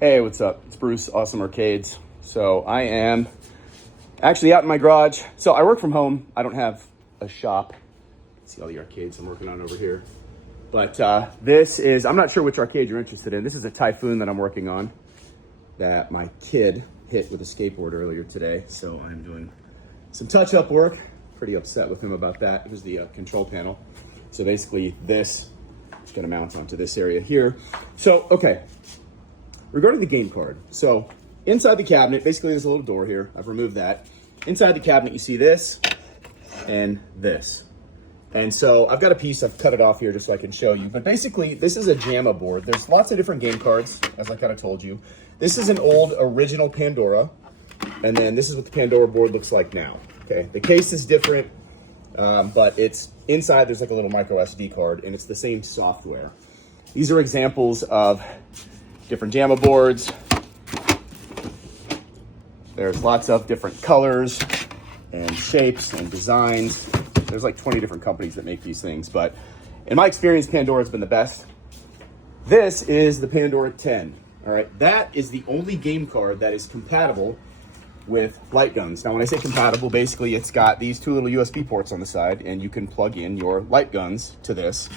Hey, what's up? It's Bruce, Awesome Arcades. So I am actually out in my garage. So I work from home. I don't have a shop. See all the arcades I'm working on over here. But this is, I'm not sure which arcade you're interested in. This is a Typhoon that I'm working on that my kid hit with a skateboard earlier today. So I'm doing some touch-up work. Pretty upset with him about that. Here's the control panel. So basically this is gonna mount onto this area here. So, okay. Regarding the game card, so inside the cabinet, basically there's a little door here. I've removed that. Inside the cabinet, you see this and this. And so I've got a piece, I've cut it off here just so I can show you. But basically, this is a JAMA board. There's lots of different game cards, as I kind of told you. This is an old original Pandora. And then this is what the Pandora board looks like now. Okay, the case is different, but it's inside, there's like a little micro SD card, and it's the same software. These are examples of different JAMA boards. There's lots of different colors and shapes and designs. There's like 20 different companies that make these things, but in my experience, Pandora's been the best. This is the Pandora 10. All right, that is the only game card that is compatible with light guns. Now, when I say compatible, basically it's got these two little USB ports on the side, and you can plug in your light guns to this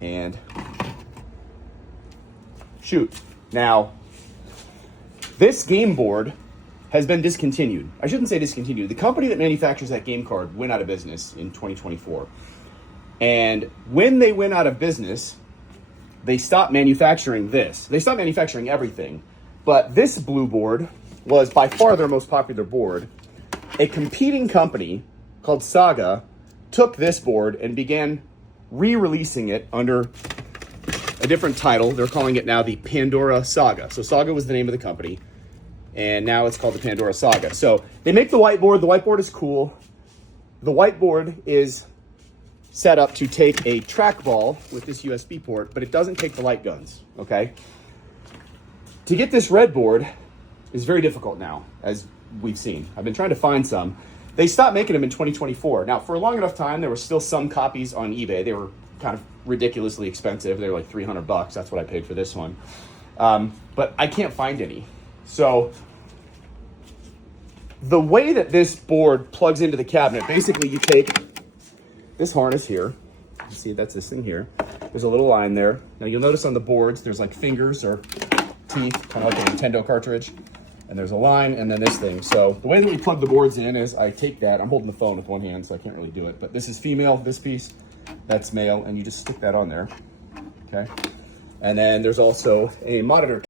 and shoot. Now, this game board has been discontinued. I shouldn't say discontinued. The company that manufactures that game card went out of business in 2024. And when they went out of business, they stopped manufacturing this. They stopped manufacturing everything. But this blue board was by far their most popular board. A competing company called Saga took this board and began re-releasing it under a different title. They're calling it now the Pandora Saga. So Saga was the name of the company, and now it's called the Pandora Saga. So they make the whiteboard. The whiteboard is cool. The whiteboard is set up to take a trackball with this USB port, but it doesn't take the light guns, okay? To get this red board is very difficult now, as we've seen. I've been trying to find some. They stopped making them in 2024. Now, for a long enough time, there were still some copies on eBay. They were kind of ridiculously expensive. They were like $300. That's what I paid for this one. But I can't find any. So the way that this board plugs into the cabinet, basically you take this harness here. You see, that's this thing here. There's a little line there. Now you'll notice on the boards, there's like fingers or teeth, kind of like a Nintendo cartridge. And there's a line and then this thing. So the way that we plug the boards in is I take that. I'm holding the phone with one hand, so I can't really do it. But this is female, this piece. That's male, and you just stick that on there, okay? And then there's also a monitor